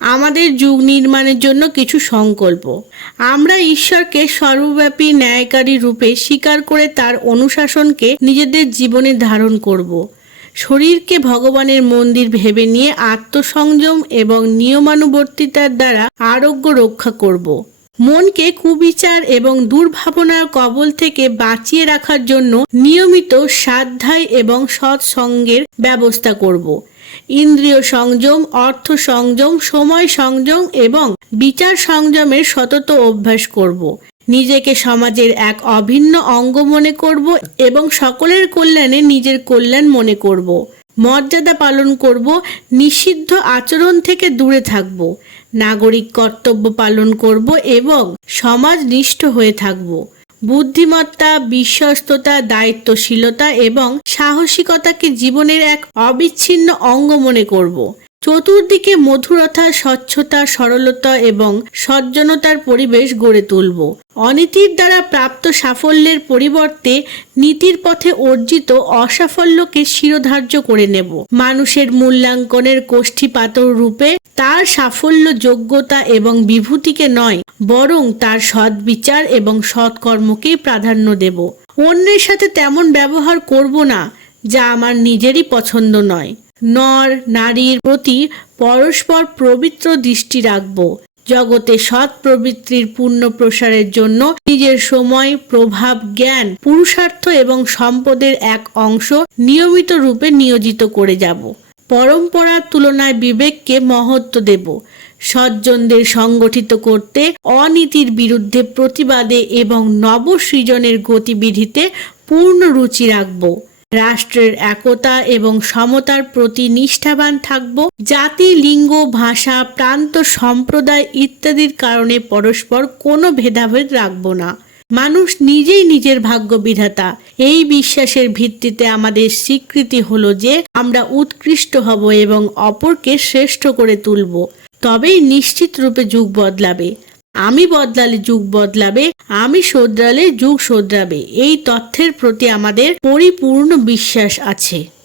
আমাদের যুগ নির্মাণের জন্য কিছু সংকল্প। আমরা ঈশ্বরকে সর্বব্যাপী ন্যায়কারী রূপে স্বীকার করে তার অনুশাসনকে নিজেদের জীবনে ধারণ করব। শরীরকে ভগবানের মন্দির ভেবে নিয়ে আত্মসংযম এবং নিয়মানুবর্তিতার দ্বারা আরোগ্য রক্ষা করব। মনকে কুবিচার এবং দুর্ভাবনার কবল থেকে বাঁচিয়ে রাখার জন্য নিয়মিত সাধ্যায় এবং সৎসঙ্গের ব্যবস্থা করব। ইন্দ্রিয় সংযম, অর্থ সংযম, সময় সংযম এবং বিচার সংযমের সতত অভ্যাস করব। নিজেকে সমাজের এক অভিন্ন অঙ্গ মনে করব এবং সকলের কল্যাণে নিজের কল্যাণ মনে করব। মর্যাদা পালন করব, নিষিদ্ধ আচরণ থেকে দূরে থাকব। নাগরিক কর্তব্য পালন করব এবং সমাজ নিষ্ঠ হয়ে থাকব। বুদ্ধিমত্তা বিশ্বস্ততা দায়িত্বশীলতা এবং সাহসিকতাকে জীবনের এক অবিচ্ছিন্ন অঙ্গ মনে করব। চতুর্দিকে মধুরতা, স্বচ্ছতা, সরলতা এবং সজ্জনতার পরিবেশ গড়ে তুলব। অনীতির দ্বারা প্রাপ্ত সাফল্যের পরিবর্তে নীতির পথে অর্জিত অসাফল্যকে শিরোধার্য করে নেব। মানুষের মূল্যাঙ্কনের কোষ্ঠীপাতর রূপে তার সাফল্য যোগ্যতা এবং বিভূতিকে নয়, বরং তার সদ্বিচার এবং সৎকর্মকেই প্রাধান্য দেব। অন্যের সাথে তেমন ব্যবহার করব না, যা আমার নিজেরই পছন্দ নয়। নর, নারীর প্রতি পরস্পর পবিত্র দৃষ্টি রাখব। জগতে সৎ প্রবৃত্তির পূর্ণ প্রসারের জন্য নিজের সময়, প্রভাব, জ্ঞান, পুরুষার্থ এবং সম্পদের এক অংশ নিয়মিত রূপে নিয়োজিত করে যাব। পরম্পরার তুলনায় বিবেককে মহত্ব দেব। সজ্জনদের সংগঠিত করতে অনীতির বিরুদ্ধে প্রতিবাদে এবং নবসৃজনের গতিবিধিতে পূর্ণ রুচি রাখব। রাষ্ট্রের একতা এবং সমতার প্রতি নিষ্ঠাবান থাকব। জাতি, লিঙ্গ, ভাষা, প্রান্ত, সম্প্রদায় ইত্যাদির কারণে পরস্পর কোনো ভেদাভেদ রাখব না। মানুষ নিজেই নিজের ভাগ্য বিধাতা এই বিশ্বাসের ভিত্তিতে আমাদের স্বীকৃতি হলো যে আমরা উৎকৃষ্ট হব এবং অপরকে শ্রেষ্ঠ করে তুলব। তবেই নিশ্চিত রূপে যুগ বদলাবে। আমি বদলালে যুগ বদলাবে, আমি শোধরালে যুগ শোধরাবে। এই তথ্যের প্রতি আমাদের পরিপূর্ণ বিশ্বাস আছে।